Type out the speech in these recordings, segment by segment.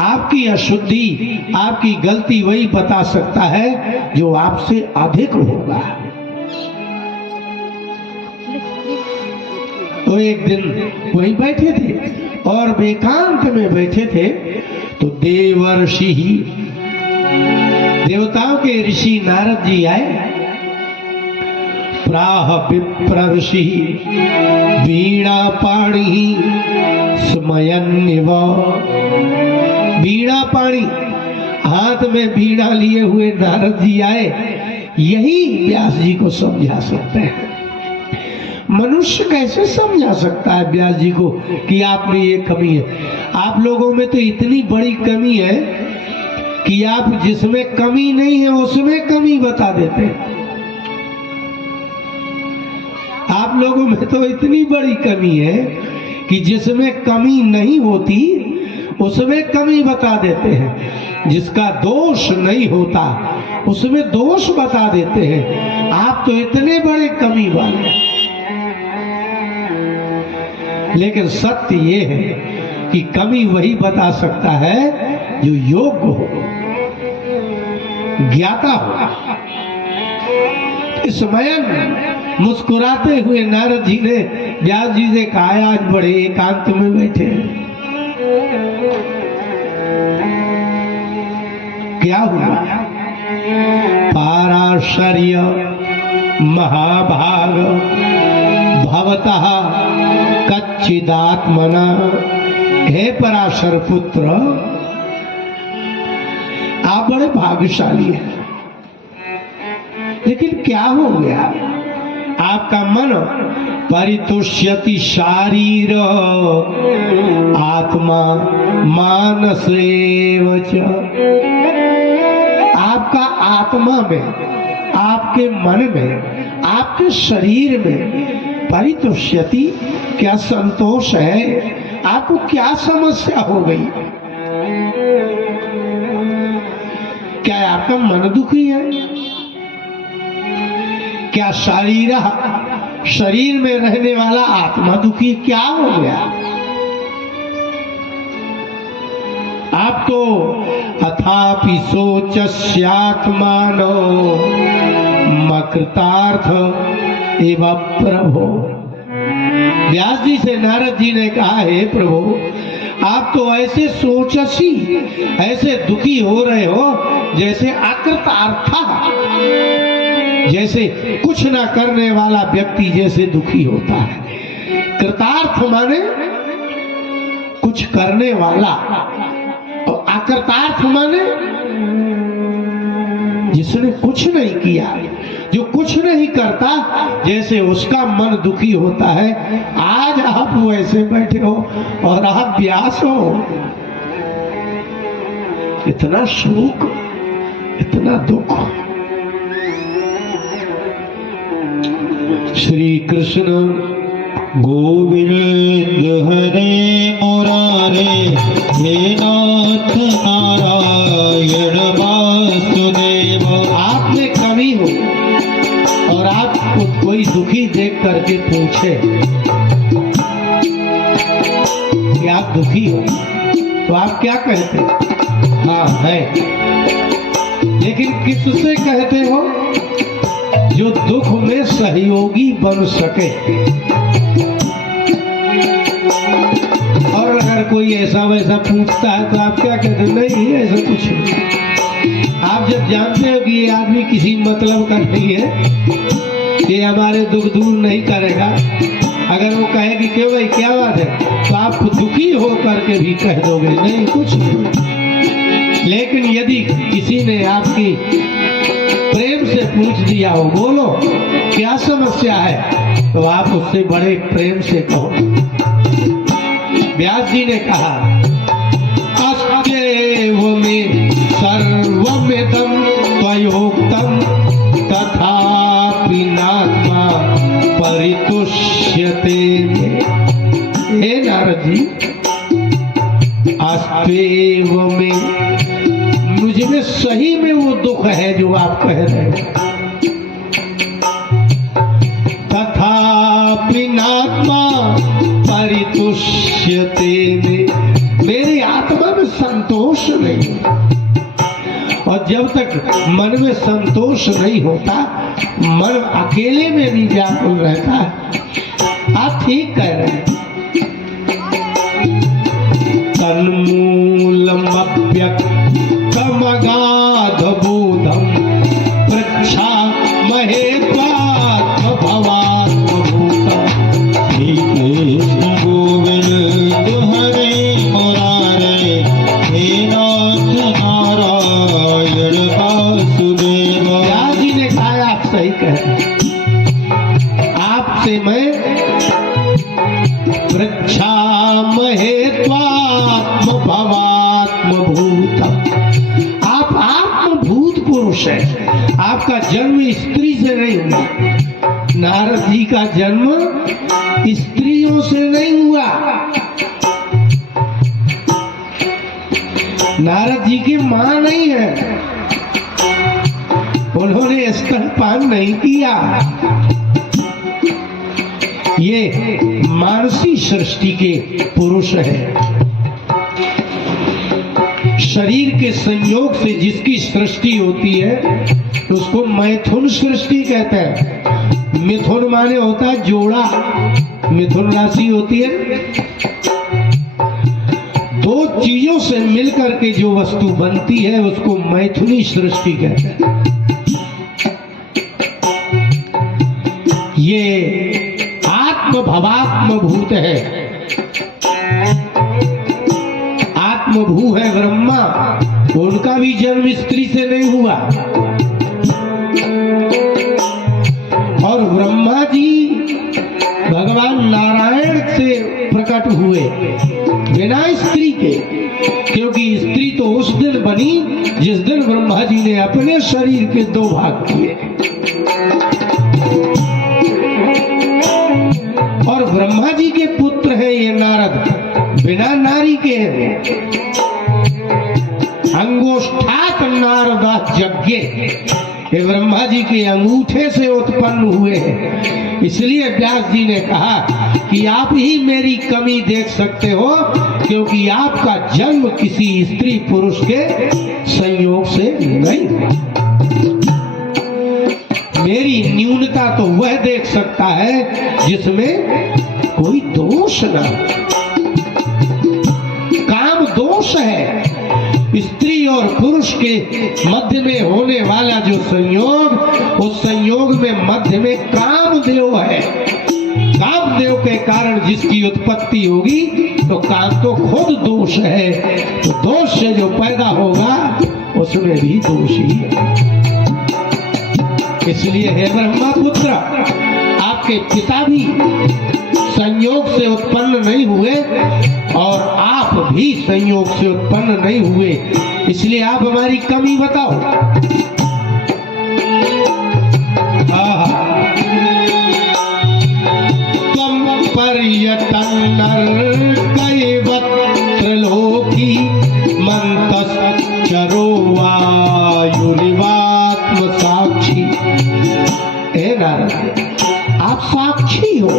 आपकी अशुद्धि, आपकी गलती वही बता सकता है जो आपसे अधिक होगा। तो एक दिन वहीं बैठे थे और एकांत में बैठे थे, तो देवर्षि, देवताओं के ऋषि नारद जी आए। प्राह विप्रऋषि वीणा पाणी स्मयन्निव। वीणा पाणी, हाथ में वीणा लिए हुए नारद जी आए। यही व्यास जी को समझा सकते हैं। मनुष्य कैसे समझा सकता है व्यास जी को कि आप में ये कमी है? आप लोगों में तो इतनी बड़ी कमी है कि आप जिसमें कमी नहीं है उसमें कमी बता देते हैं। आप लोगों में तो इतनी बड़ी कमी है कि जिसमें कमी नहीं होती उसमें कमी बता देते हैं। जिसका दोष नहीं होता उसमें दोष बता देते हैं। आप तो इतने बड़े कमी वाले हैं। लेकिन सत्य ये है कि कमी वही बता सकता है जो योग्य हो, ज्ञाता हो। स्मयन मुस्कुराते हुए नारद जी ने व्यास जी से कहा, आज बड़े एकांत में बैठे हैं, क्या हुआ? पाराशर्य महाभाग भवतः कच्चिदात्मना। हे पराशर पुत्र, आप बड़े भाग्यशाली हैं, लेकिन क्या हो गया? आपका मन परितुष्यति शारीर आत्मा मानसेव च। आपका आत्मा में, आपके मन में, आपके शरीर में परितुष्यति, क्या संतोष है? आपको क्या समस्या हो गई? क्या आपका मन दुखी है? क्या शरीर में रहने वाला आत्मा दुखी? क्या हो गया? आप तो अथापि सोचस्यात्मानो मकृतार्थ एवं प्रभो। व्यास जी से नारद जी ने कहा, हे प्रभु, आप तो ऐसे सोचसी, ऐसे दुखी हो रहे हो जैसे अकृतार्था, जैसे कुछ ना करने वाला व्यक्ति जैसे दुखी होता है। कृतार्थ माने कुछ करने वाला, और अकृतार्थ माने जिसने कुछ नहीं किया, जो कुछ नहीं करता, जैसे उसका मन दुखी होता है। आज आप वैसे बैठे हो और आप व्यास हो। इतना शोक, इतना दुख। श्री कृष्ण गोविंद हरे मुरारे, हे नाथ नारायण वासुदेव। आप में कमी हो और आपको कोई दुखी देख करके पूछे कि आप दुखी हो, तो आप क्या कहते? हाँ है। लेकिन किससे कहते हो? जो दुख में सहयोगी बन सके। और अगर कोई ऐसा वैसा पूछता है तो आप क्या कहते हैं? नहीं, ऐसा कुछ नहीं। आप जब जानते हो कि ये आदमी किसी मतलब का नहीं है, ये हमारे दुख दूर नहीं करेगा, अगर वो कहे कि क्यों भाई क्या बात है, तो आप दुखी हो करके भी कह दोगे नहीं कुछ नहीं। लेकिन यदि किसी ने आपकी प्रेम से पूछ दिया हो, बोलो क्या समस्या है, तो आप उससे बड़े प्रेम से कहो। व्यास जी ने कहा, अस्त्येव में सर्वमिदं त्वयोक्तं तथापि नात्मा परितुष्यते। हे नारद जी, अस्त्येव में, मुझ में सही में वो दुख है जो आप कह रहे हैं। तथापि नात्मा परितुष्यते, मेरी आत्मा में संतोष नहीं। और जब तक मन में संतोष नहीं होता, मन अकेले में भी व्याकुल रहता है। आप ठीक कह रहे हैं। तन्मूलमप्यक्तमगाध बोधम पृच्छामहे त्वात्मभवात्मभूतम्। श्री कृष्ण गोविंद हरे मुरारे, हे नाथ नारायण वासुदेव। व्यास जी ने कहा आप सही कह रहे हैं। आपसे मैं पृच्छामहे त्वात्मभवात्मभूतम्। आप आत्मभूत पुरुष है। आपका जन्म स्त्री से नहीं हुआ। नारद जी का जन्म स्त्रियों से नहीं हुआ। नारद जी की मां नहीं है। उन्होंने स्तनपान नहीं किया। ये मानसी सृष्टि के पुरुष है। शरीर के संयोग से जिसकी सृष्टि होती है उसको मैथुन सृष्टि कहते हैं। मिथुन माने होता है जोड़ा, मिथुन राशि होती है। दो चीजों से मिलकर के जो वस्तु बनती है उसको मैथुनी सृष्टि कहते हैं। ये आत्मभवात्मभूत है। आत्मभू है ब्रह्मा, उनका भी जन्म स्त्री से नहीं हुआ। और ब्रह्मा जी भगवान नारायण से प्रकट हुए बिना स्त्री के, क्योंकि स्त्री तो उस दिन बनी जिस दिन ब्रह्मा जी ने अपने शरीर के दो भाग किए। और ब्रह्मा जी के पुत्र है ये नारद, बिना नारी के हैं। अंगोष्ठात नारदा यज्ञ, ये ब्रह्मा जी के अंगूठे से उत्पन्न हुए हैं। इसलिए व्यास जी ने कहा कि आप ही मेरी कमी देख सकते हो, क्योंकि आपका जन्म किसी स्त्री पुरुष के संयोग से नहीं हुआ। मेरी न्यूनता तो वह देख सकता है जिसमें कोई दोष न हो। काम दोष है। स्त्री और पुरुष के मध्य में होने वाला जो संयोग, उस संयोग में मध्य में कामदेव है। कामदेव के कारण जिसकी उत्पत्ति होगी तो काम तो खुद दोष है। तो दोष से जो पैदा होगा उसमें भी दोष ही है। इसलिए हे ब्रह्मा पुत्र, आपके पिता भी संयोग से उत्पन्न नहीं हुए और आप भी संयोग से उत्पन्न नहीं हुए। इसलिए आप हमारी कमी बताओ। त्वं पर्यटन्नर्कैवत्र लोकी मन्तश्चरो वायुरिवात्म साक्षी। हे नारद, आप साक्षी हो।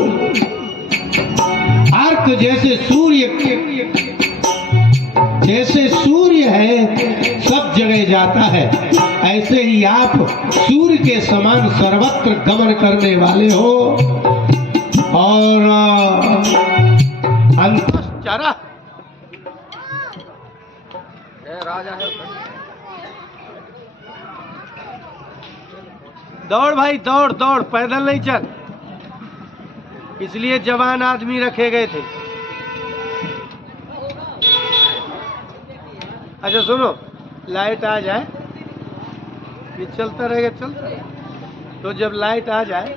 अर्क जैसे सूर्य है, सब जगह जाता है, ऐसे ही आप सूर्य के समान सर्वत्र गमन करने वाले हो। और अंतश्चरा राजा है। दौड़ भाई दौड़ दौड़, पैदल नहीं चल। इसलिए जवान आदमी रखे गए थे। अच्छा सुनो, लाइट आ जाए ये चलता रहेगा, चलता रहेगा। तो जब लाइट आ जाए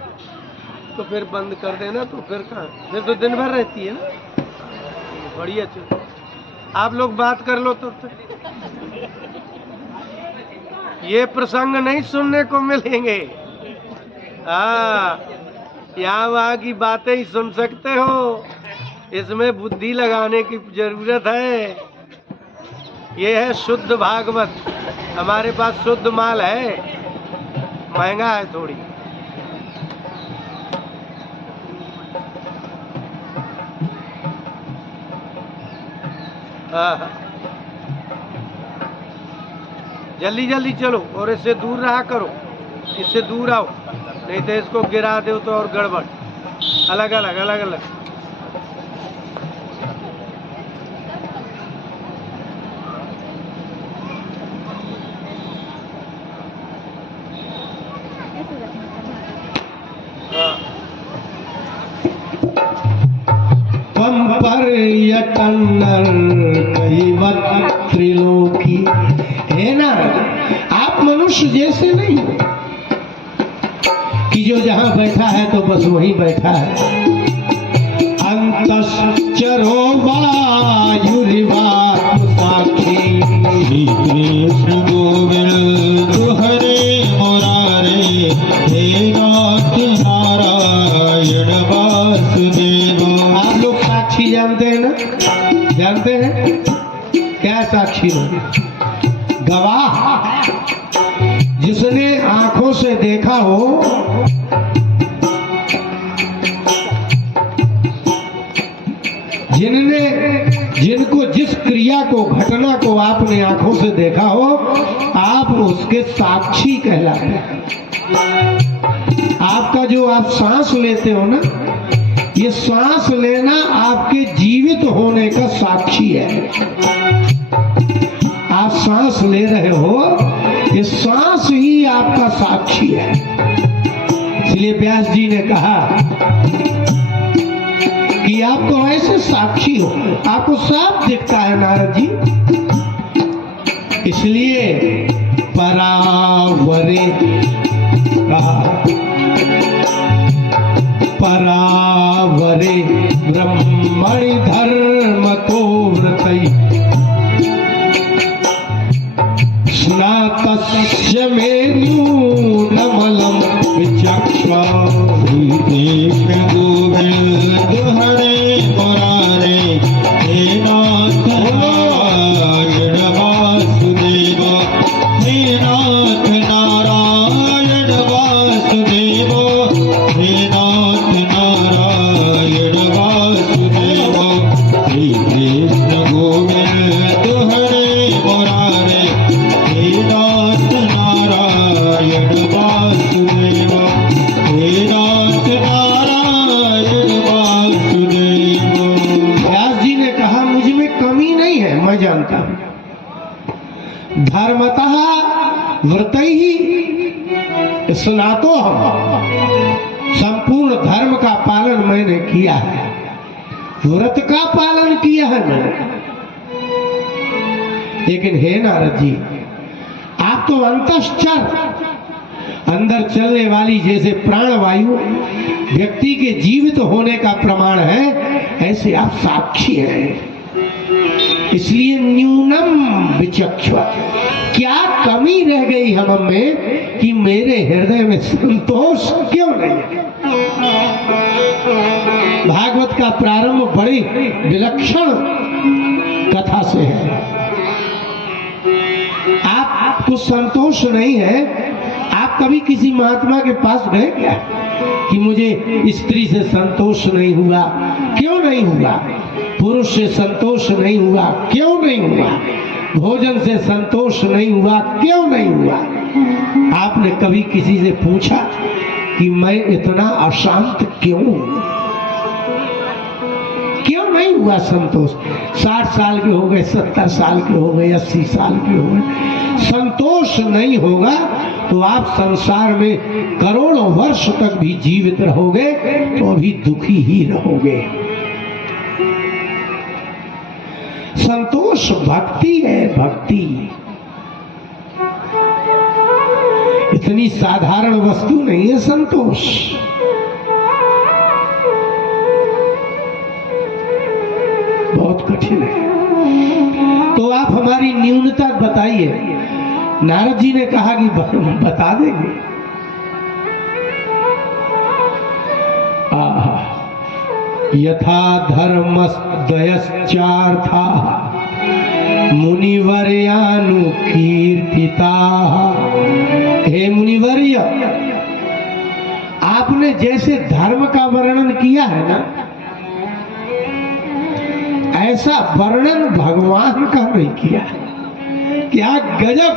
तो फिर बंद कर देना। तो फिर कहाँ, फिर तो दिन भर रहती है ना। बढ़िया चल, आप लोग बात कर लो। तो ये प्रसंग नहीं सुनने को मिलेंगे। यहाँ वहाँ की बातें ही सुन सकते हो, इसमें बुद्धि लगाने की जरूरत है। ये है शुद्ध भागवत। हमारे पास शुद्ध माल है, महंगा है थोड़ी। जल्दी जल्दी चलो और इससे दूर रहा करो, इससे दूर आओ, नहीं तो इसको गिरा दो तो और गड़बड़। अलग अलग अलग अलग। त्वं पर्यटन कैवत त्रिलोकी। है ना, आप मनुष्य जैसे नहीं हो कि जो जहां बैठा है तो बस वहीं बैठा है। अंतश्चरो वायुरिवात्म साक्षी। श्री कृष्ण गोविंद हरे मुरारे, हे नाथ नारायण वासुदेव। आप लोग साक्षी जानते हैं ना, जानते हैं क्या साक्षी है? गवाह, जिसने आंखों से देखा हो, जिनको जिस क्रिया को, घटना को आपने आंखों से देखा हो, आप उसके साक्षी कहलाते हैं। आपका जो आप सांस लेते हो ना, ये सांस लेना आपके जीवित होने का साक्षी है। आप सांस ले रहे हो, ये सांस ही आपका साक्षी है। इसलिए व्यास जी ने कहा कि आप तो ऐसे साक्षी हो, आपको साफ दिखता है नारद जी। इसलिए परावरे कहा, परावरे ब्रह्मणि धर्म तो व्रतै स्नातस्य मे न्यूनमलं विचक्ष्व। श्री कृष्ण गोविंद हरे मुरारे, हे नाथ नारायण वासुदेव। हे नाथ नारायण वासुदेव, हे नाथ नारायण वासुदेव। श्री कृष्ण गोविंद हरे मुरारे, हे नाथ नारायण वासुदेव, हे नाथ नारायण वासुदेव। व्यास जी ने कहा मुझ में कमी नहीं है, मैं जानता हूं। धर्मतः व्रतैः स्नातो हम, संपूर्ण धर्म का पालन मैंने किया है, व्रत का पालन किया है मैंने। लेकिन हे नारद जी, आप तो अंतश्चर, अंदर चलने वाली जैसे प्राणवायु व्यक्ति के जीवित होने का प्रमाण है, ऐसे आप साक्षी हैं। इसलिए न्यूनम विचक्षु, क्या कमी रह गई हम में कि मेरे हृदय में संतोष क्यों नहीं है? भागवत का प्रारंभ बड़ी विलक्षण कथा से है। आपको संतोष नहीं है, आप कभी किसी महात्मा के पास गए क्या कि मुझे स्त्री से संतोष नहीं हुआ? क्यों नहीं हुआ? पुरुष से संतोष नहीं हुआ? क्यों नहीं हुआ? भोजन से संतोष नहीं हुआ? क्यों नहीं हुआ? आपने कभी किसी से पूछा कि मैं इतना अशांत क्यों हूं? क्यों नहीं हुआ संतोष? 60 साल के हो गए, 70 साल के हो गए, 80 साल के हो गए, संतोष नहीं होगा तो आप संसार में करोड़ों वर्ष तक भी जीवित रहोगे तो अभी दुखी ही रहोगे। संतोष भक्ति है, भक्ति। इतनी साधारण वस्तु नहीं है संतोष। बहुत कठिन है। तो आप हमारी न्यूनता बताइए। नारद जी ने कहा कि बता देंगे। यथा धर्मस्दयश्चार्था मुनिवर्यानुकीर्तिता। हे मुनिवर्य, आपने जैसे धर्म का वर्णन किया है ना, ऐसा वर्णन भगवान का नहीं किया। क्या गजब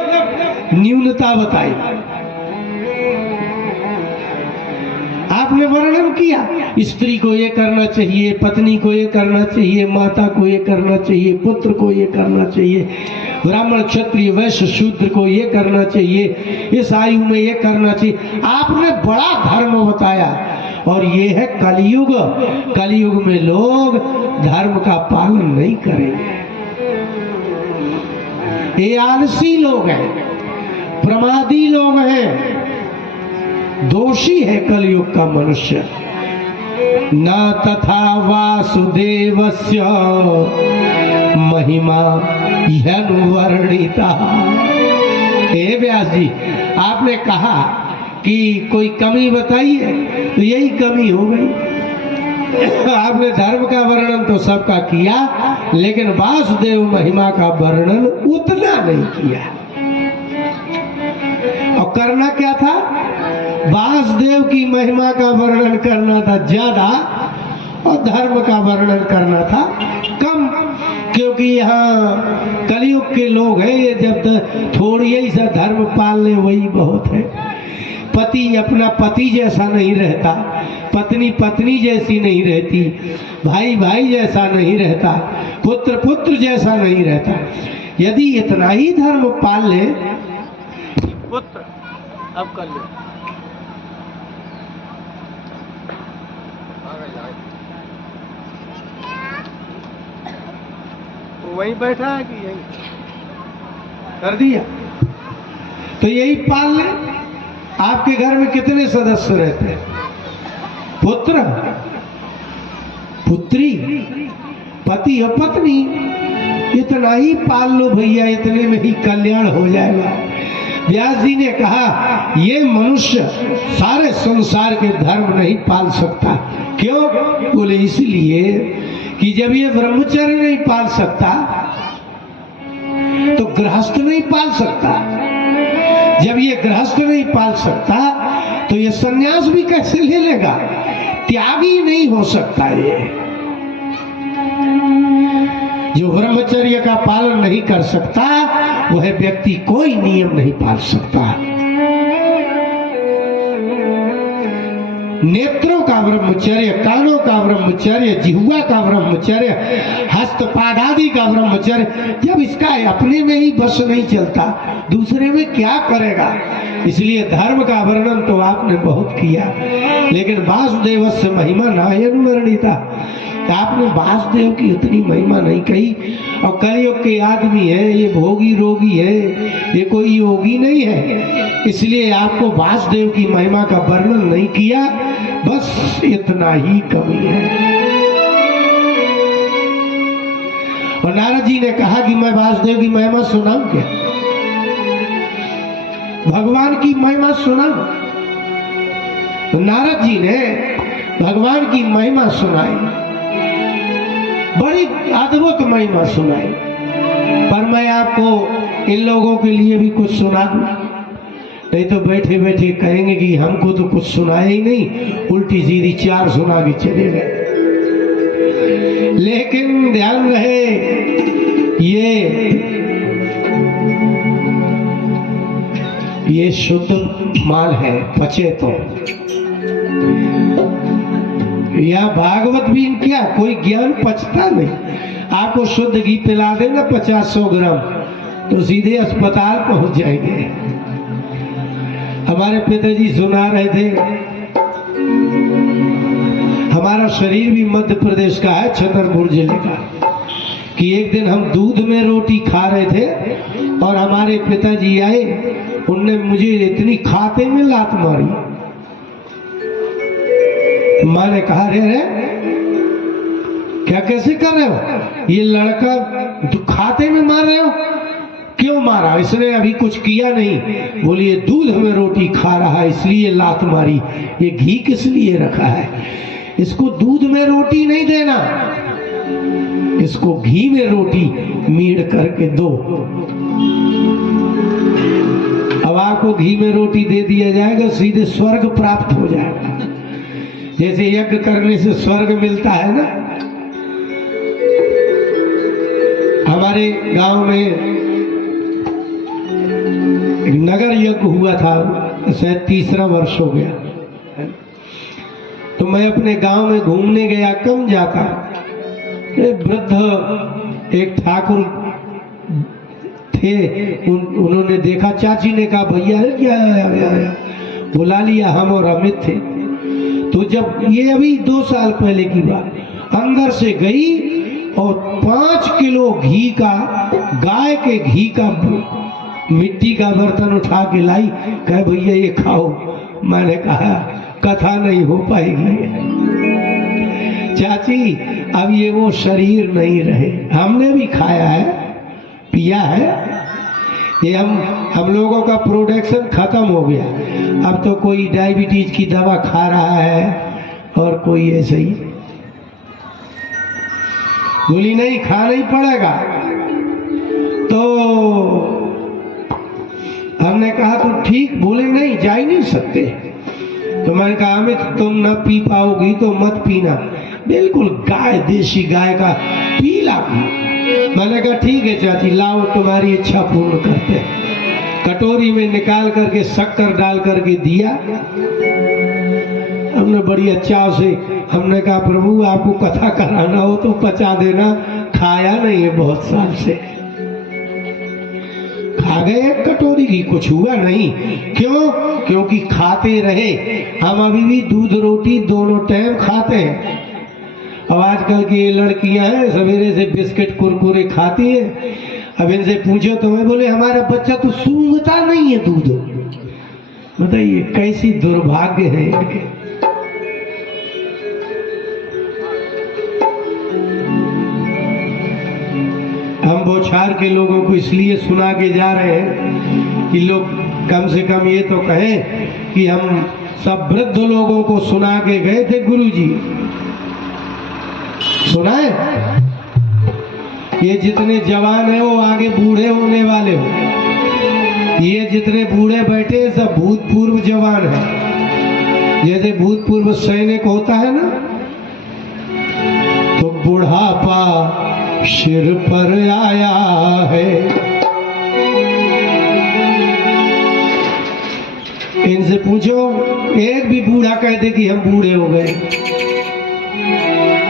न्यूनता बताई, आपने वर्णन किया। स्त्री को ये करना चाहिए, पत्नी को ये करना चाहिए, माता को ये करना चाहिए, पुत्र को ये करना चाहिए, ब्राह्मण क्षत्रिय वैश्य शूद्र को ये करना चाहिए, इस आयु में ये करना चाहिए। आपने बड़ा धर्म बताया। और ये है कलयुग। कलयुग में लोग धर्म का पालन नहीं करेंगे। ये आलसी लोग हैं, प्रमादी लोग हैं, दोषी है कलयुग का मनुष्य। न तथा वासुदेवस्य महिमा यनुवर्णिता। हे व्यास जी, आपने कहा कि कोई कमी बताइए, तो यही कमी हो गई। आपने धर्म का वर्णन तो सबका किया, लेकिन वासुदेव महिमा का वर्णन उतना नहीं किया। और करना क्या था? वासुदेव की महिमा का वर्णन करना था ज्यादा, और धर्म का वर्णन करना था कम। क्योंकि यहाँ कलयुग के लोग हैं, ये जब थोड़ी ही सा धर्म पाल ले वही बहुत है। पति अपना पति जैसा नहीं रहता, पत्नी पत्नी जैसी नहीं रहती, भाई भाई जैसा नहीं रहता, पुत्र पुत्र जैसा नहीं रहता। यदि इतना ही धर्म पाल ले, पुत्र अब कर ले, वहीं बैठा है कि यही कर दिया, तो यही पाल ले। आपके घर में कितने सदस्य रहते हैं? पुत्र, पुत्री, पति और पत्नी, इतना ही पाल लो भैया, इतने में ही कल्याण हो जाएगा। व्यास जी ने कहा ये मनुष्य सारे संसार के धर्म नहीं पाल सकता। क्यों? बोले इसलिए कि जब ये ब्रह्मचर्य नहीं पाल सकता तो गृहस्थ नहीं पाल सकता, जब ये गृहस्थ नहीं पाल सकता तो ये सन्यास भी कैसे ले लेगा? त्यागी नहीं हो सकता। ये जो ब्रह्मचर्य का पालन नहीं कर सकता वह व्यक्ति कोई नियम नहीं पाल सकता। नेत्रों का ब्रह्मचर्य, कानों का ब्रह्मचर्य, जिह्वा का ब्रह्मचर्य, हस्तपादादि का ब्रह्मचर्य, जब इसका अपने में ही बस नहीं चलता, दूसरे में क्या करेगा? इसलिए धर्म का वर्णन तो आपने बहुत किया, लेकिन वासुदेव से महिमा नायन वर्णिता। आपने वासुदेव की उतनी महिमा नहीं कही। और कलयुग के आदमी है, ये भोगी रोगी है, ये कोई योगी नहीं है, इसलिए आपको वासुदेव की महिमा का वर्णन नहीं किया। बस इतना ही कमी है। और नारद जी ने कहा कि मैं वासुदेव की महिमा सुनाऊं क्या? भगवान की महिमा सुनाऊं? तो नारद जी ने भगवान की महिमा सुनाई, बड़ी अद्भुत महिमा सुनाई। पर मैं आपको इन लोगों के लिए भी कुछ सुना दूं, नहीं तो बैठे बैठे कहेंगे कि हमकोとकुछ सुनाया ही नहीं, उल्टी सीधी चार सुना के चले गए। लेकिन ध्यान रहे, ये शुद्ध माल है, पचे तो। या भागवत भी क्या कोई ज्ञान पचता नहीं। आपको शुद्ध घी पिला देना 50-100 ग्राम तो सीधे अस्पताल पहुंच जाएंगे। हमारे पिताजी सुना रहे थे, हमारा शरीर भी मध्य प्रदेश का है, छतरपुर जिले का, कि एक दिन हम दूध में रोटी खा रहे थे और हमारे पिताजी आए, उनने मुझे इतनी खाते में लात मारी। माँ ने कहा रे रे क्या कैसे कर रहे हो? ये लड़का तो खाते में मार रहे हो? क्यों मारा? इसने अभी कुछ किया नहीं। बोलिए दूध में रोटी खा रहा है इसलिए लात मारी। ये घी किस लिए रखा है? इसको दूध में रोटी नहीं देना, इसको घी में रोटी मीड़ करके दो। अब आपको घी में रोटी दे दिया जाएगा, सीधे स्वर्ग प्राप्त हो जाएगा। जैसे यज्ञ करने से स्वर्ग मिलता है ना। हमारे गांव में एक नगर यज्ञ हुआ था, शायद 3रा वर्ष हो गया। तो मैं अपने गांव में घूमने गया, कम जाता। एक वृद्ध एक ठाकुर थे, उन्होंने देखा, चाची ने कहा भैया क्या आया, बुला लिया। हम और अमित थे। तो जब ये अभी 2 साल पहले की बात, अंदर से गई और 5 किलो घी का, गाय के घी का मिट्टी का बर्तन उठा के लाई, कहे भैया ये खाओ। मैंने कहा कथा नहीं हो पाएगी चाची, अब ये वो शरीर नहीं रहे। हमने भी खाया है, पिया है, ये हम लोगों का प्रोडक्शन खत्म हो गया। अब तो कोई डायबिटीज की दवा खा रहा है और कोई ऐसे ही। बोली नहीं, खाना ही पड़ेगा। तो हमने कहा तो ठीक। बोले नहीं, जा ही नहीं सकते। तो मैंने कहा अमित तुम न पी पाओगी तो मत पीना, बिल्कुल गाय, देशी गाय का पीला घी। मैंने कहा ठीक है चाची, लाओ तुम्हारी इच्छा पूर्ण करते हैं। कटोरी में निकाल करके शक्कर डाल करके दिया। हमने बड़ी अच्छा से, हमने कहा प्रभु आपको कथा कराना हो तो पचा देना, खाया नहीं है बहुत साल से। खा गए 1 कटोरी की, कुछ हुआ नहीं। क्यों? क्योंकि खाते रहे। हम अभी भी दूध रोटी दोनों टाइम खाते हैं। अब आजकल की ये लड़कियां हैं, सवेरे से बिस्किट कुरकुरे खाती हैं। अब इनसे पूछो तो मैं बोले हमारा बच्चा तो सूंघता नहीं है दूध। बताइए कैसी दुर्भाग्य है इनके। हम बौछार के लोगों को इसलिए सुना के जा रहे हैं कि लोग कम से कम ये तो कहें कि हम सब वृद्ध लोगों को सुना के गए थे गुरुजी। सुनाए? ये जितने जवान हैं वो आगे बूढ़े होने वाले हो। ये जितने बूढ़े बैठे सब भूतपूर्व जवान हैं। जैसे भूतपूर्व सैनिक होता है ना, तो बुढ़ापा सिर पर आया है। इनसे पूछो, एक भी बूढ़ा कह दे कि हम बूढ़े हो गए।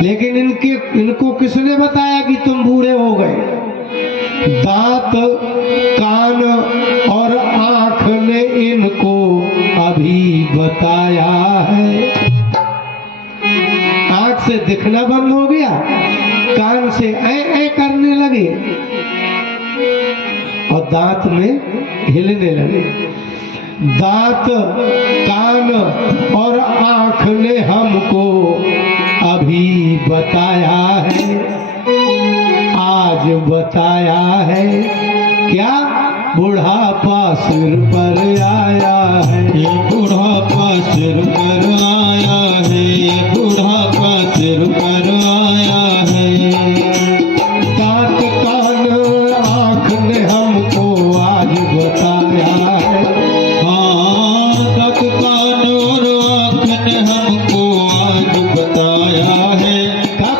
लेकिन इनको किसने बताया कि तुम बूढ़े हो गए? दांत, कान और आंख ने इनको अभी बताया है। आंख से दिखना बंद हो गया, कान से ऐ करने लगे और दांत में हिलने लगे। दांत, कान और आंख ने हमको अभी बताया है, आज बताया है। क्या? बुढ़ापा सिर पर आया है। ये बुढ़ापा सिर पर आया है, ये बुढ़ापा सिर पर आया है। दांत, कान, आंख ने हमको आज बताया है। हाँ, दांत, कान और आंख ने हमको आज बताया है। कब?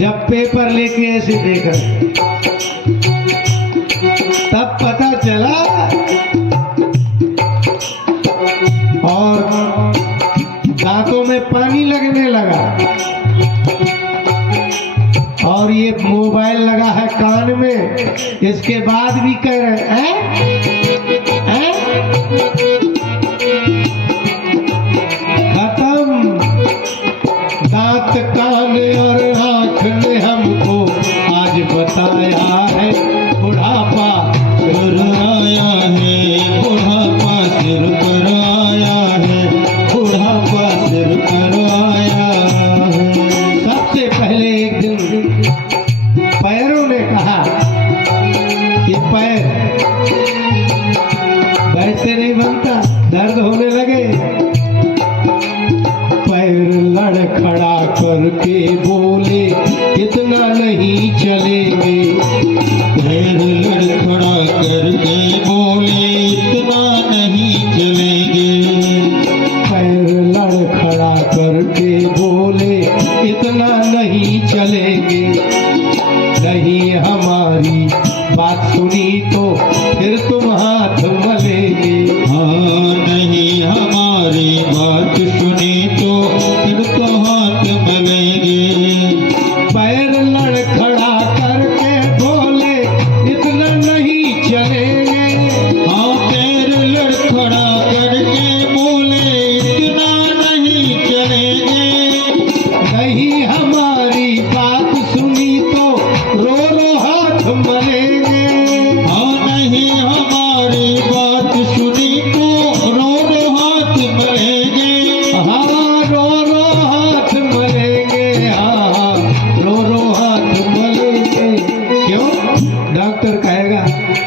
जब पेपर लेके ऐसे देखा तब पता चला। और दांतों में पानी लगने लगा। और ये मोबाइल लगा है कान में, इसके बाद भी कह रहे हैं खत्म। दांत, कान और आंख ने हमको आज बताया है, बुढ़ापा सिर आया है, बुढ़ापा सिर पर आया है, बुढ़ापा सिर पर आया है। सबसे पहले एक दिन पैरों ने कहा कि पैर बैठते नहीं बनता, दर्द होने लगे। पैर लड़खड़ा करके बोले इतना नहीं चलेंगे। पैर लड़खड़ा करके बोले इतना नहीं चलेंगे। पैर लड़खड़ा करके बोले इतना नहीं चलेंगे। नहीं हमारी बात सुनी तो फिर तुम हाथ मले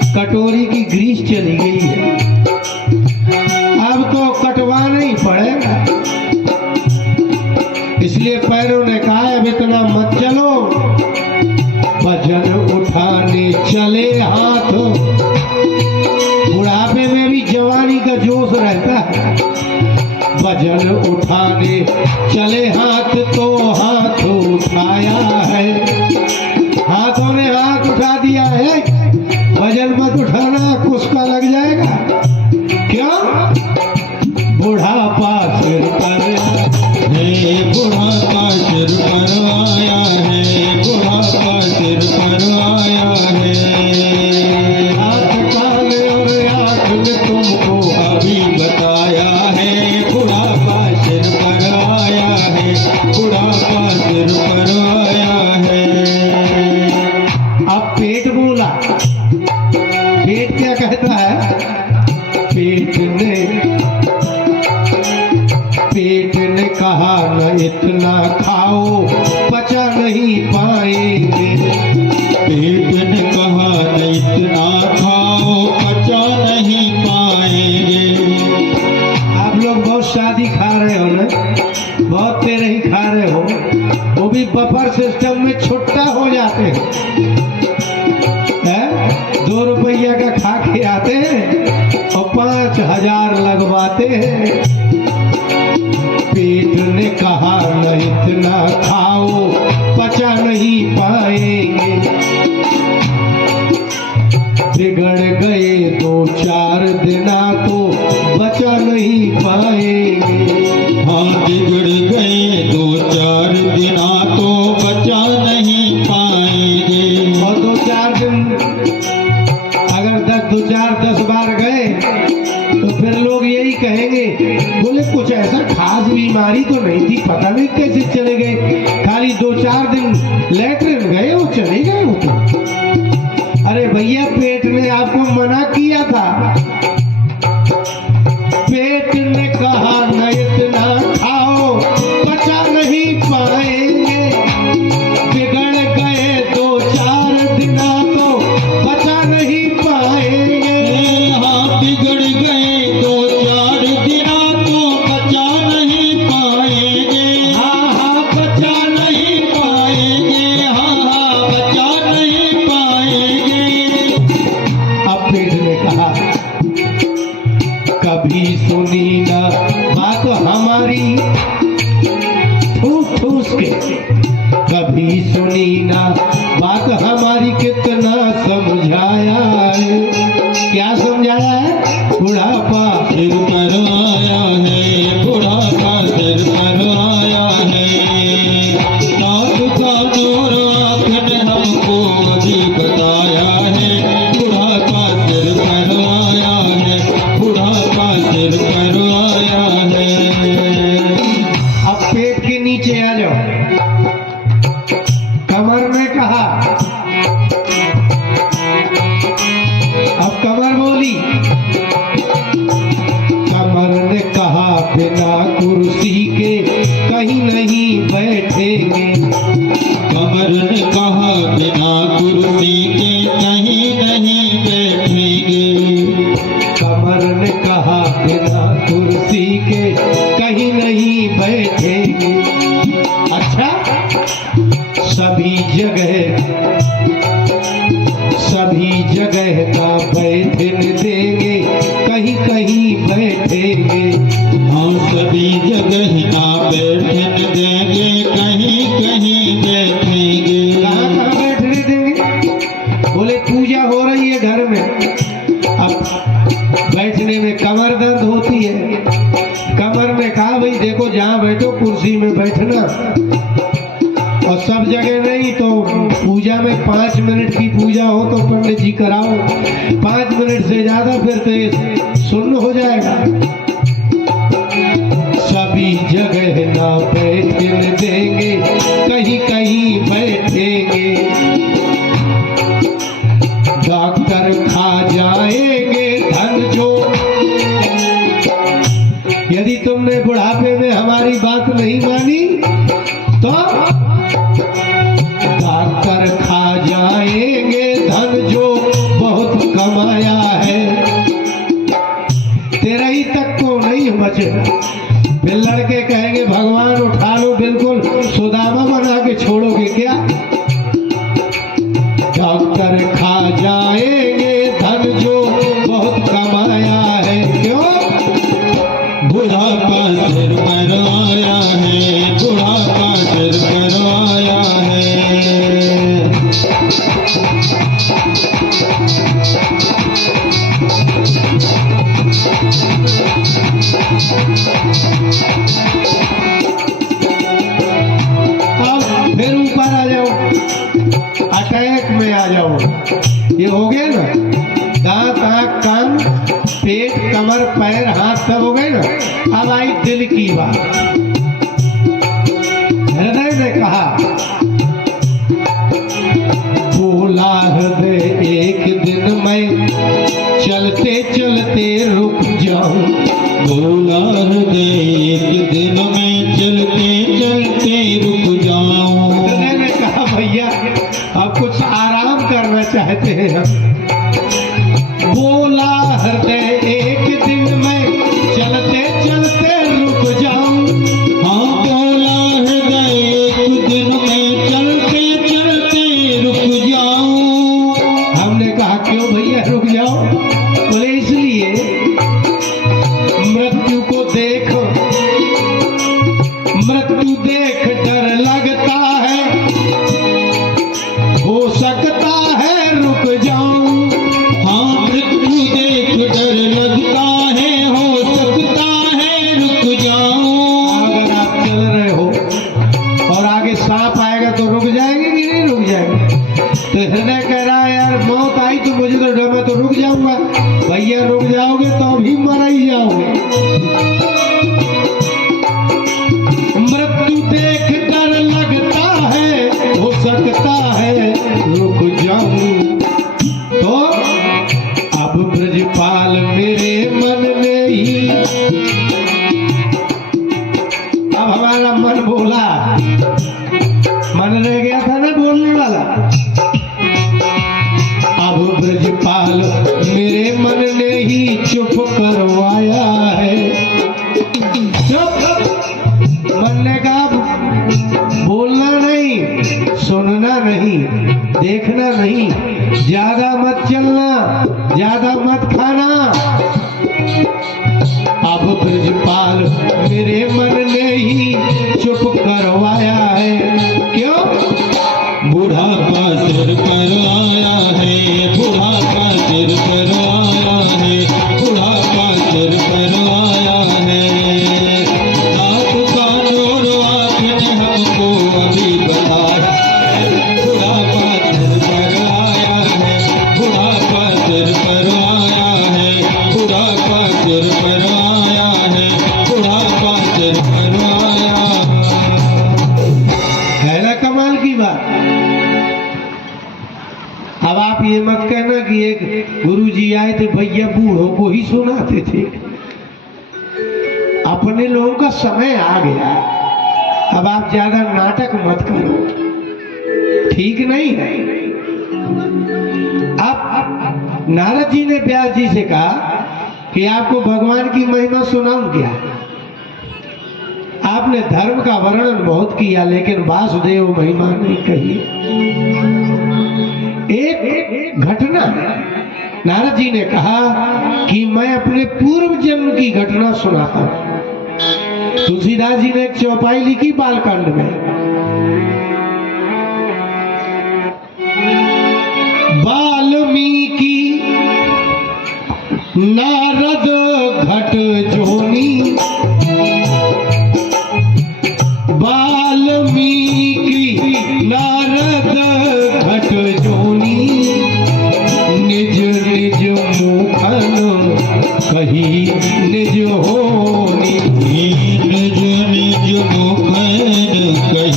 कटोरी की ग्रीस चली गई है, अब तो कटवाना ही पड़ेगा। इसलिए पैरों ने कहा अब इतना मत चलो, वजन उठाने चले हाथ। बुढ़ापे में भी जवानी का जोश रहता है। वजन उठाने चले हाथ तो हाथ उठाया है, हाथों ने हाथ उठा दिया है। वजन मत उठाना, कुस्का लग जाएगा। क्यों? बुढ़ापा सिर पर है, बुढ़ापा सिर पर आया है, बुढ़ापा सिर पर आया है। हाथ कान और आँख ने तुमको अभी बताया है, बुढ़ापा सिर पर आया है, बुढ़ापा सिर पर आया है। अब पेट बोला। पेट क्या कहता है? पेट ने कहा न इतना खाओ, पचा नहीं पाएंगे। पेट ने कहा न इतना खाओ, पचा नहीं पाएंगे। आप लोग बहुत शादी खा रहे हो ना, बहुत तेरे ही खा रहे हो, वो भी बफर सिस्टम में छुट्टा हो जाते हैं। 2 रुपया का खा के आते हैं और 5,000 लगवाते हैं। पेट ने कहा न इतना खाओ, पचा नहीं पाएंगे। बिगड़ गए 2-4 दिना तो बचा नहीं पाएंगे। हाँ, बिगड़ गए 2-4 दिना तो बचा नहीं पाएंगे। और 2-4 दिन अगर 10 बार गए तो फिर लोग यही कहेंगे, बोले कुछ ऐसा खास बीमारी तो नहीं थी, पता नहीं कैसे चले गए, खाली 2-4 दिन लेटरिन गए वो चले गए वो तो। अरे भैया, पेट ने आपको मना किया था। पेट ने कहा न इतना खाओ, पचा नहीं पाएंगे। बिगड़ गए 2-4 दिना तो पचा नहीं पाएंगे। हाँ, बिगड़ गए 2-4 दिना तो बचा नहीं पाएंगे। हाँ हाँ, बचा नहीं पाएंगे। हाँ, बचा नहीं पाएंगे। अब पेट ने कहा कभी सुनी ना बात हमारी, ठूस ठूस के। कभी सुनी ना बात हमारी, कितना समझाया है। क्या समझाया है? बुढ़ापा सिर पर आया है, बुढ़ापा सिर पर आया है। नाक कान और आँख ने हमको भी बताया है, बुढ़ापा सिर पर आया है, बुढ़ापा सिर पर आया है। अब पेट के नीचे आ जाओ। कमर ने कहा, अब कमर बोली। कमर ने कहा बिना कुर्सी के कहीं नहीं बैठेंगे। कमर ने कहा बिना कुर्सी के कहीं नहीं बैठेंगे। कमर ने कहा बिना कुर्सी के कहीं नहीं बैठेंगे। अच्छा, सभी जगह का बैठन देंगे, कहीं कहीं बैठेंगे। हम सभी जगह ना बैठन देंगे, कहीं कहीं बैठेंगे। कहाँ कहाँ बैठने देंगे? बोले पूजा हो रही है घर में, अब बैठने में कमर दर्द होती है। कमर ने कहा भाई देखो, जहाँ बैठो कुर्सी में बैठना, और सब जगह नहीं तो पूजा में 5 मिनट की पूजा हो तो पंडित जी कराओ। 5 मिनट से ज्यादा फिर तो ये सुन्न हो जाएगा। सभी जगह ना बैठने देंगे, कहीं कहीं बैठेंगे। डॉक्टर खा जाएंगे धन जो। यदि तुमने बुढ़ापे में हमारी बात नहीं मानी तो डॉक्टर खा जाएंगे धन जो बहुत कम कमाया है, तेरा ही तक को नहीं बचेगा। फिर लड़के कहेंगे भगवान उठा लो, बिल्कुल सुदामा बना के छोड़ोगे क्या? डॉक्टर खा जाएंगे धन जो बहुत कमाया है। क्यों? बुढ़ापा सिर पर आया है, बुढ़ापा सिर पर आया है। अब फिर ऊपर आ जाओ, अटैक में आ जाओ। ये हो गया ना, दांत आंख कान पेट कमर पैर हाथ सब हो गए ना। अब आई दिल की बात। हृदय ने कहा, बोला हृदय एक दिन मैं चलते चलते रुक जाऊं। बोला हृदय एक दिन में चलते चलते रुक जाऊं। हृदय ने कहा भैया अब कुछ आराम करना चाहते हैं हम। बोला हृदय एक दिन में चलते चलते रुक जाऊं। हाँ बोला हृदय एक दिन में चलते चलते रुक जाऊं। हमने कहा क्यों भैया रुक जाओ? बोले इसलिए मृत्यु को देख, मृत्यु देख डर लगता है, हो सकता है रुक जाऊं। हाँ मृत्यु देख डर लगता है, हो सकता है रुक जाऊं। अगर आप चल रहे हो और आगे सांप आएगा तो रुक जाएंगे कि नहीं रुक जाएंगे? तो हृदय कह रहा है यार मौत आई तो मुझे तो डर, मैं तो रुक जाऊंगा। भैया रुक जाओगे तो अभी मर ही जाओगे। मृत्यु देख डर लगता है, हो सकता है रुक जाऊं। तो अब ब्रजपाल मेरे मन में ही, अब हमारा मन बोला, मन रह गया था ना बोलने वाला। अब ब्रजपाल मेरे मन ने ही चुप करवाया है। चुप, मन ने कहा बोलना नहीं, सुनना नहीं, देखना नहीं, ज्यादा मत चलना, ज्यादा मत खाना। अब ब्रजपाल मेरे मन ने ही चुप करवाया है। क्यों? बुढ़ापा सिर पर आया है, बुढ़ापा सिर पर आया है, बुढ़ापा सिर पर आया है। दांत कान और आँख ने हमको अभी बताया है, बुढ़ापा सिर पर आया है, बुढ़ापा सिर पर आया है, बुढ़ापा सिर पर आया है, बुढ़ापा सिर पर आया है ना कमाल की बात। अब आप ये मत कहना कि एक गुरुजी आए थे भैया बूढ़ों को ही सुनाते थे। अपने लोगों का समय आ गया, अब आप ज्यादा नाटक मत करो, ठीक नहीं है। अब नारद जी ने व्यास जी से कहा कि आपको भगवान की महिमा सुनाऊं क्या? आपने धर्म का वर्णन बहुत किया लेकिन वासुदेव महिमा नहीं कही। एक घटना है, नारद जी ne कहा कि मैं अपने पूर्व जन्म की घटना सुनाता हूं। तुलसीदास जी ने एक चौपाई लिखी बालकांड में, वाल्मीकि नारद घट जोनी, वाल्मीकि नारद घट जोनी, निज निज मुखन कही निज होनी। निज निज मुखन कही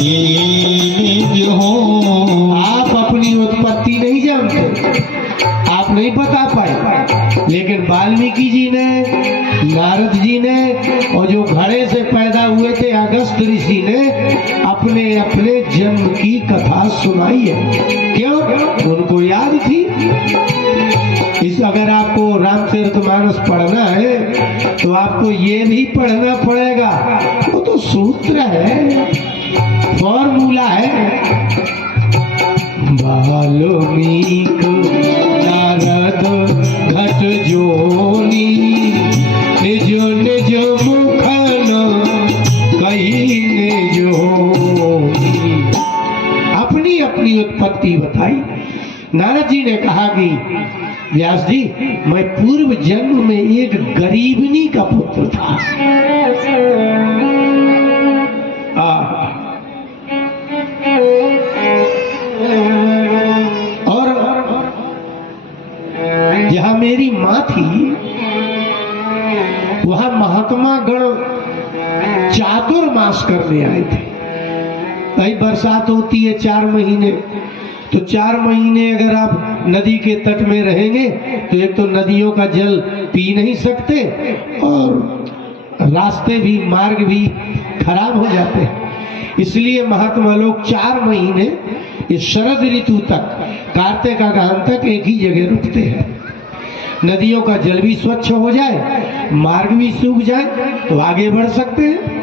नहीं बता पाए, लेकिन वाल्मीकि जी ने, नारद जी ने और जो घड़े से पैदा हुए थे अगस्त ऋषि ने अपने अपने जन्म की कथा सुनाई है। क्यों? उनको याद थी। इस अगर आपको रामचरितमानस पढ़ना है तो आपको ये भी पढ़ना पड़ेगा, वो तो सूत्र है, फॉर्मूला है। वाल्मीकि नारद घट जोनी, निज निज मुखन कही निज होनी। अपनी अपनी उत्पत्ति बताई। नारद जी ने कहा कि व्यास जी, मैं पूर्व जन्म में एक गरीबनी का पुत्र था। और जहां मेरी मां थी वहां महात्मा गण चातुर्मास करने आए थे। कई बरसात होती है 4 महीने, तो 4 महीने अगर आप नदी के तट में रहेंगे तो एक तो नदियों का जल पी नहीं सकते और रास्ते भी, मार्ग भी खराब हो जाते हैं। इसलिए महात्मा लोग 4 महीने इस शरद ऋतु तक, कार्तिक आगान तक एक ही जगह रुकते हैं। नदियों का जल भी स्वच्छ हो जाए, मार्ग भी सूख जाए तो आगे बढ़ सकते हैं।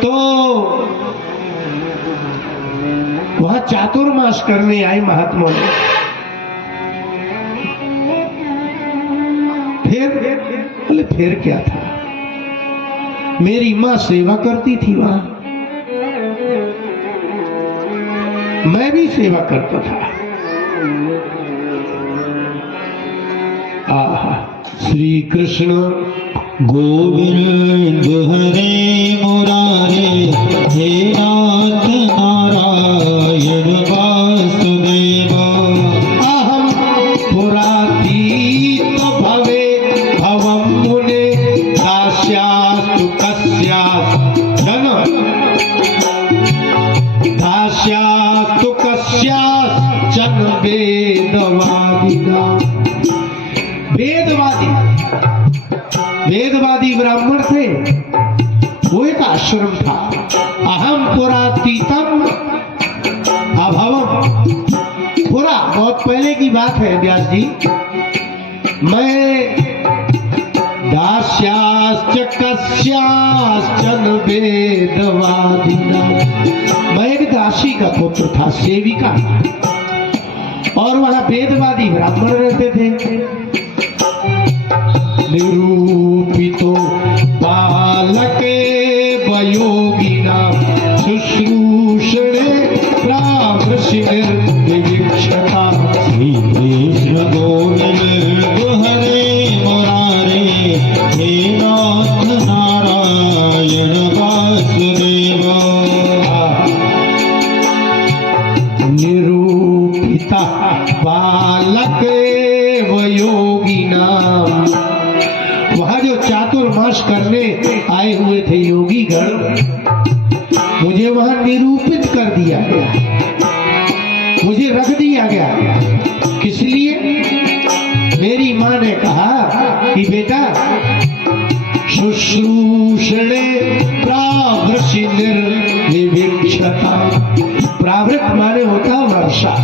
तो वहां चातुर्मास करने आए महात्मा ने। बोले फिर क्या था? मेरी मां सेवा करती थी वहां, मैं भी सेवा करता था। श्री कृष्ण गोविंद हरे मुरारे, हे नाथ नारायण वासुदेवा। अहम पुरातीत भवे भवम मुने, दास्यास्तु कस्याश्चन, दास्यास्तु कस्याश्चन वेदवादिना। वेदवादी ब्राह्मण थे, वो एक आश्रम था। अहम पुरातीतम अभवम, पुरा बहुत पहले की बात है व्यास जी। मैं दास्याश्च कस्याश्चन वेदवादिना, मैं एक दासी का पुत्र था, सेविका, और वहां वेदवादी ब्राह्मण रहते थे। निरूपितो बालके वयोगिना, शुश्रूषणे प्रावृषिर्विवीक्षता। श्री कृष्ण गोविंद हरे मुरारे, हे नाथ नारायण वासुदेवा। निरूपिता बालके वयोगिना, वहां जो चातुर्मास करने आए हुए थे योगी गण, मुझे वहां निरूपित कर दिया गया, मुझे रख दिया गया। किस लिए? मेरी मां ने कहा कि बेटा, शुश्रूषणे प्रावृषिर्विवीक्षता। प्रावृत माने होता वर्षा।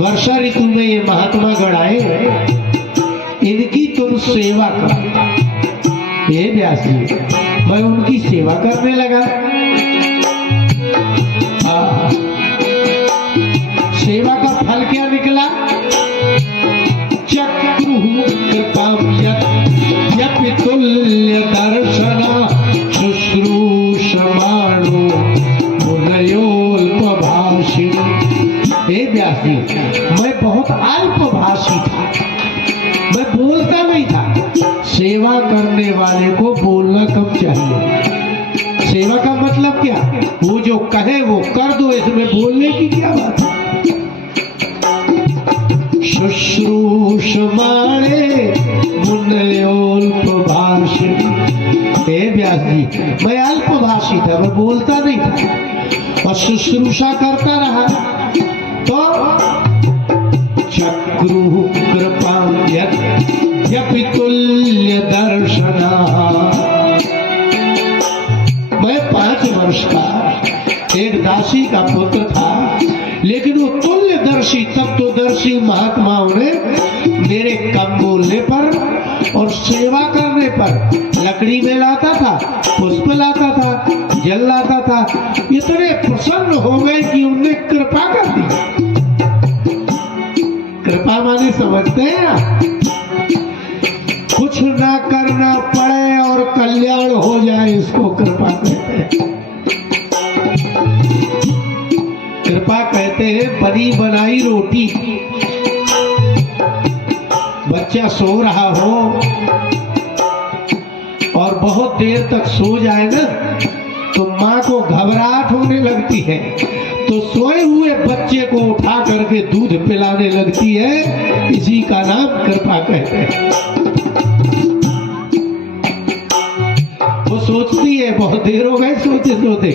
वर्षा ऋतु में ये महात्मा गण आए, इनकी तुम सेवा करो। ये व्यास जी, मैं उनकी सेवा करने लगा। सेवा का फल क्या निकला? चक्रुः कृपां यपि तुल्य दर्शना, शुश्रूषमाणो मुनयोल्पभाषिणी। हे व्यास जी, मैं बहुत अल्पभाषी था, मैं बोलता नहीं था। सेवा करने वाले को बोलना कम चाहिए। सेवा का मतलब क्या? वो जो कहे वो कर दो, इसमें बोलने की क्या बात है? शुश्रूषमाणे मुनयोल्पभाषिणी। हे व्यास जी, मैं अल्पभाषी था, मैं बोलता नहीं था। और शुश्रूषा करता रहा तो चक्रु कृपा यद्यपि तुल्य दर्शना। मैं 5 वर्ष का एक दासी का पुत्र था, लेकिन वो तुल्यदर्शी तत्वदर्शी महात्माओं ने मेरे कम बोलने पर और सेवा करने पर लकड़ी में लाता था, पुष्प लाता था, जल लाता था, इतने प्रसन्न हो गए कि उनने कृपा कर दी। कृपा माने समझते हैं आप? कुछ ना करना पड़े और कल्याण हो जाए, इसको कृपा कहते हैं। कृपा कहते हैं बनी बनाई रोटी। बच्चा सो रहा हो और बहुत देर तक सो जाए ना, तो माँ को घबराहट होने लगती है, तो सोए हुए बच्चे को उठा करके दूध पिलाने लगती है। इसी का नाम कृपा कहते हैं। वो सोचती है बहुत देर हो गए सोते सोते,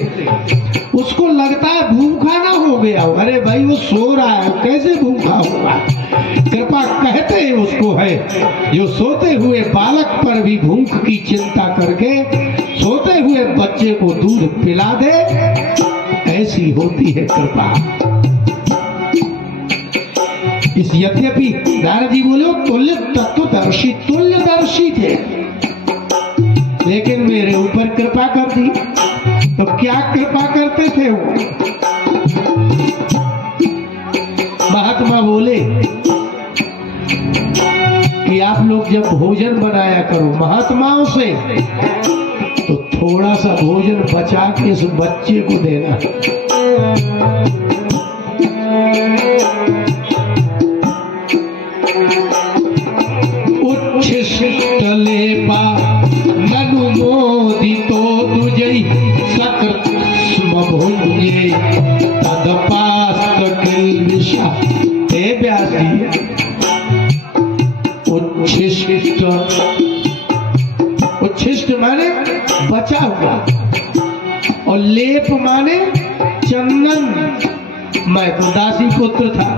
उसको लगता है भूखा ना हो गया हो। अरे भाई वो सो रहा है, कैसे भूखा होगा? कृपा कहते हैं उसको है जो सोते हुए बालक पर भी भूख की चिंता करके सोते हुए बच्चे को दूध पिला दे, ऐसी होती है कृपा। इस यद्यपि नारद जी बोले तुल्य तत्वदर्शी, तुल्यदर्शी थे, लेकिन मेरे ऊपर कृपा कर दी। तो क्या कृपा करते थे वो? महात्मा बोले कि आप लोग जब भोजन बनाया करो महात्माओं से, तो थोड़ा सा भोजन बचा के इस बच्चे को देना। उच्छिष्ट लेपा ननुमोदितो तुझई सकृत स्म भुंजे तदपास्त किल्बिषा। हे व्यास जी, उच्छिष्ट, उच्छिष्ट माने बचा हुआ, और लेप माने चंदन। मैं तो दासी पुत्र था,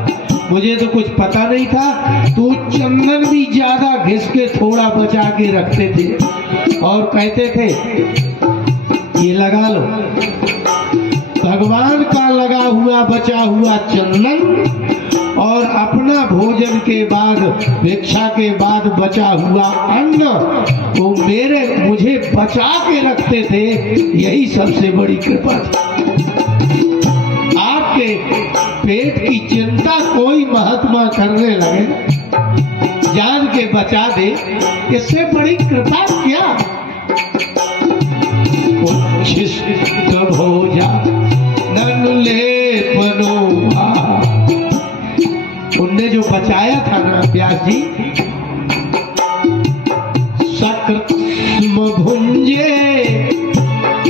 मुझे तो कुछ पता नहीं था, तो चंदन भी ज्यादा घिस के थोड़ा बचा के रखते थे और कहते थे ये लगा लो। भगवान का लगा हुआ बचा हुआ चंदन और अपना भोजन के बाद, भिक्षा के बाद बचा हुआ अन्न, वो मुझे बचा के रखते थे। यही सबसे बड़ी कृपा थी। आपके पेट की चिंता कोई महात्मा करने लगे, जान के बचा दे, इससे बड़ी कृपा क्या? उच्छिष्ट भोजा नन लेपनो। उनने जो बचाया था ना व्यास जी, सकृत स्म भुंजे।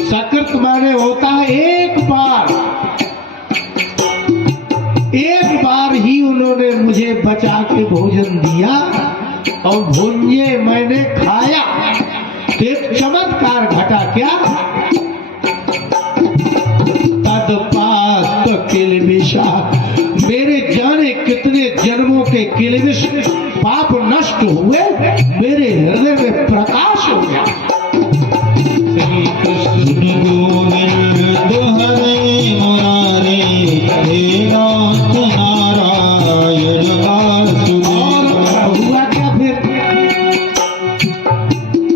सकृत माने होता है एक बार ही उन्होंने मुझे बचा के भोजन दिया, और भुंजे मैंने खाया। तो एक चमत्कार घटा क्या? तदपास्त किल्बिषा, मेरे जाने कितने जन्मों के किल्बिष पाप नष्ट हुए, मेरे हृदय में प्रकाश हो गया। श्री कृष्ण गोविंद हरे मुरारे, हे नाथ नारायण वासुदेव। और हुआ क्या फिर?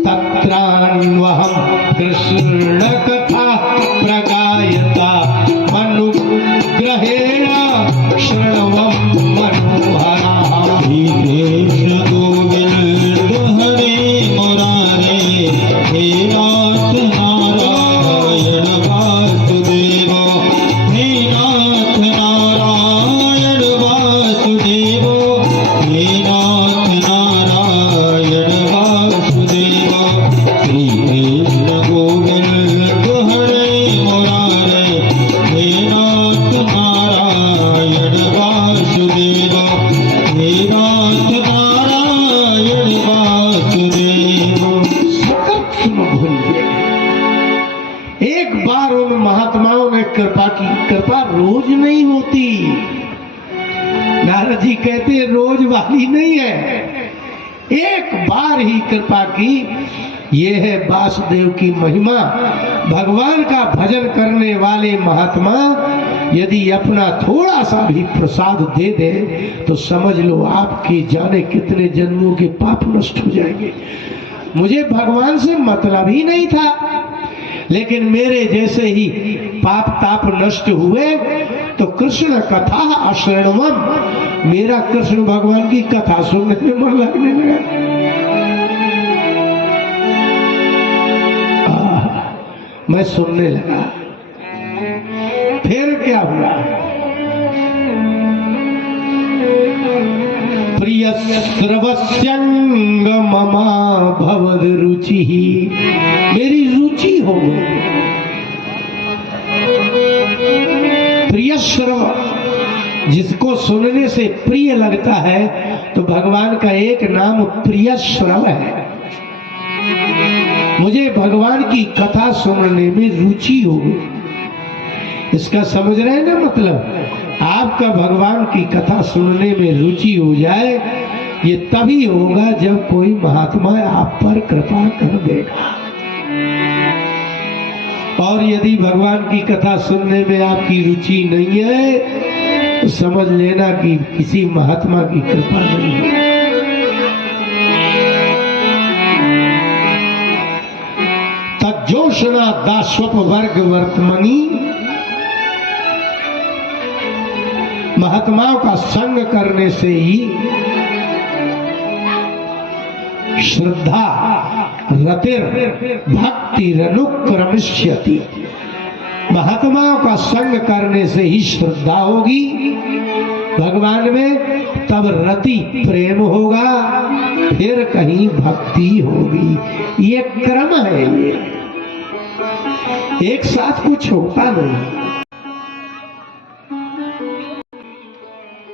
तत्रान्वहं कृष्ण कथा प्रगायता मनुग्रहेण शृण्वं मनोहरा। श्री कृष्ण गोविंद हरे मुरारे, हे नाथ नारायण वासुदेव। हे नाथ नारायण वासुदेव, हे नाथ नारायण वासुदेव। श्री कृष्ण गोविंद हरे मुरारे, हे नाथ नारायण वासुदेव। हे नाथ नारायण जी कहते हैं रोज वाली नहीं है, एक बार ही कृपा की। ये है वासुदेव की महिमा। भगवान का भजन करने वाले महात्मा यदि अपना थोड़ा सा भी प्रसाद दे दे तो समझ लो आपके जाने कितने जन्मों के पाप नष्ट हो जाएंगे। मुझे भगवान से मतलब ही नहीं था, लेकिन मेरे जैसे ही पाप ताप नष्ट हुए तो कृष्ण कथा अश्रणवम, मेरा कृष्ण भगवान की कथा सुनने में मन लगने लगा। मैं सुनने लगा। फिर क्या हुआ? प्रिय श्रवस्यंग ममा भवद रुचि, मेरी रुचि हो गई। प्रिय श्रव, जिसको सुनने से प्रिय लगता है तो भगवान का एक नाम प्रिय श्रव है। मुझे भगवान की कथा सुनने में रुचि हो गई। इसका समझ रहे हैं ना मतलब? आपका भगवान की कथा सुनने में रुचि हो जाए ये तभी होगा जब कोई महात्मा आप पर कृपा कर देगा। और यदि भगवान की कथा सुनने में आपकी रुचि नहीं है तो समझ लेना कि किसी महात्मा की कृपा नहीं है। तज्जोषणा दास्वप वर्ग वर्तमनी, महात्माओं का संग करने से ही श्रद्धा रतिर भक्ति रनुक्रमिष्यति, महात्माओं का संग करने से ही श्रद्धा होगी भगवान में, तब रति प्रेम होगा, फिर कहीं भक्ति होगी। ये क्रम है, ये एक साथ कुछ होता नहीं।